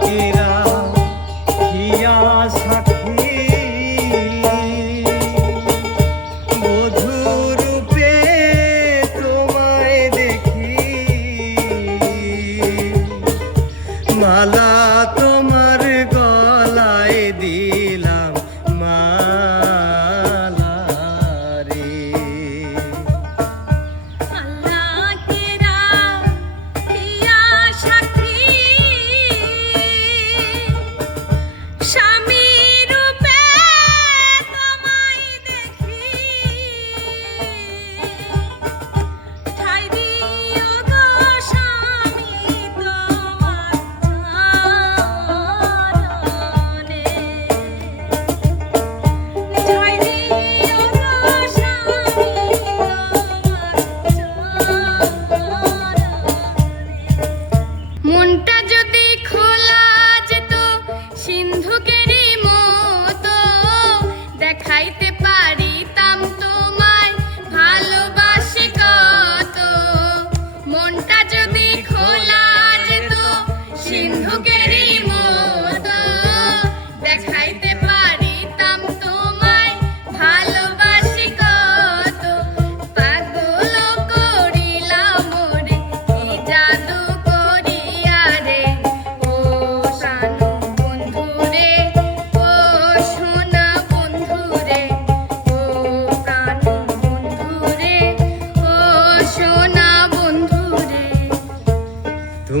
quiere.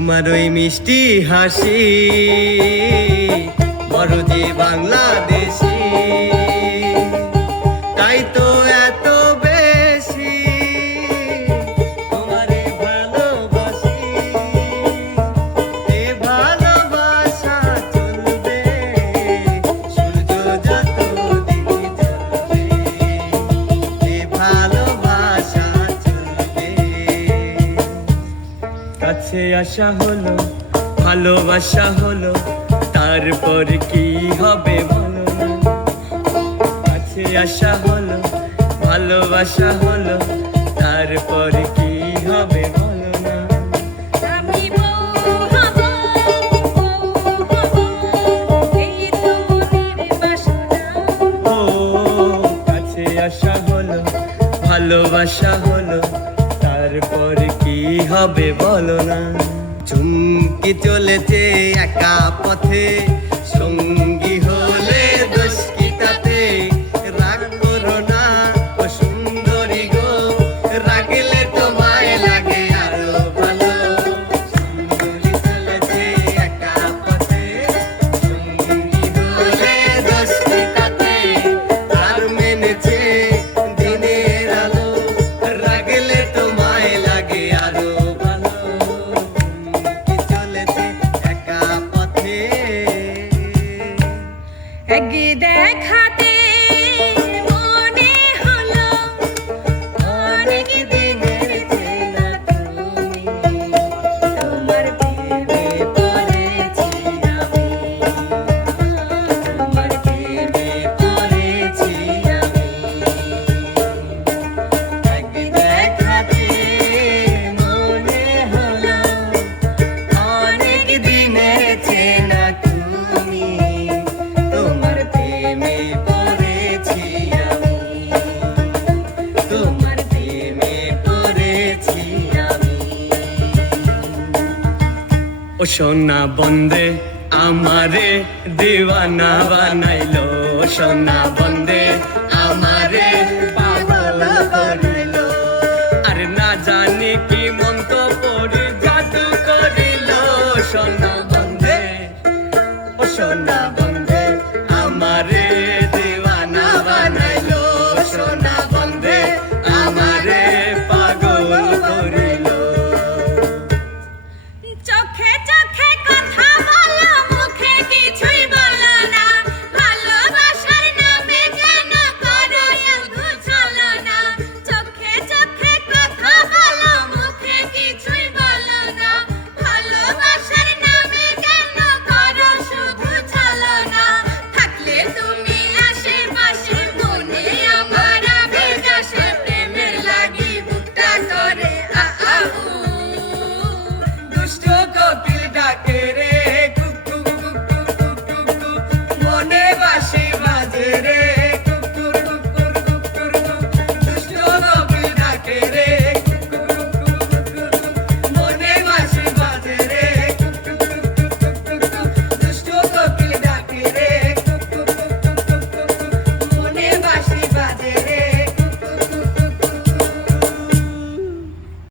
তোমার ওই মিষ্টি হাসি বড় যে বাংলাদেশি তাই তো কাছে আসা হলো ভালোবাসা হলো তারপর কি হবে বলো কাছে আসা হলো ভালোবাসা হলো তারপর কি হবে না? ও হলো ভালোবাসা হলো হবে বলো না। চুমকি চলেছে একা পথে সঙ্গে ও সোনা বন্দে, আমারে দিওয়ানা বানাইলো। সোনা বন্দে, আমারে পাগল আর না জানি কি মন্ত পড়ি জাদু করিল। সোনা বন্দে, ও সোনা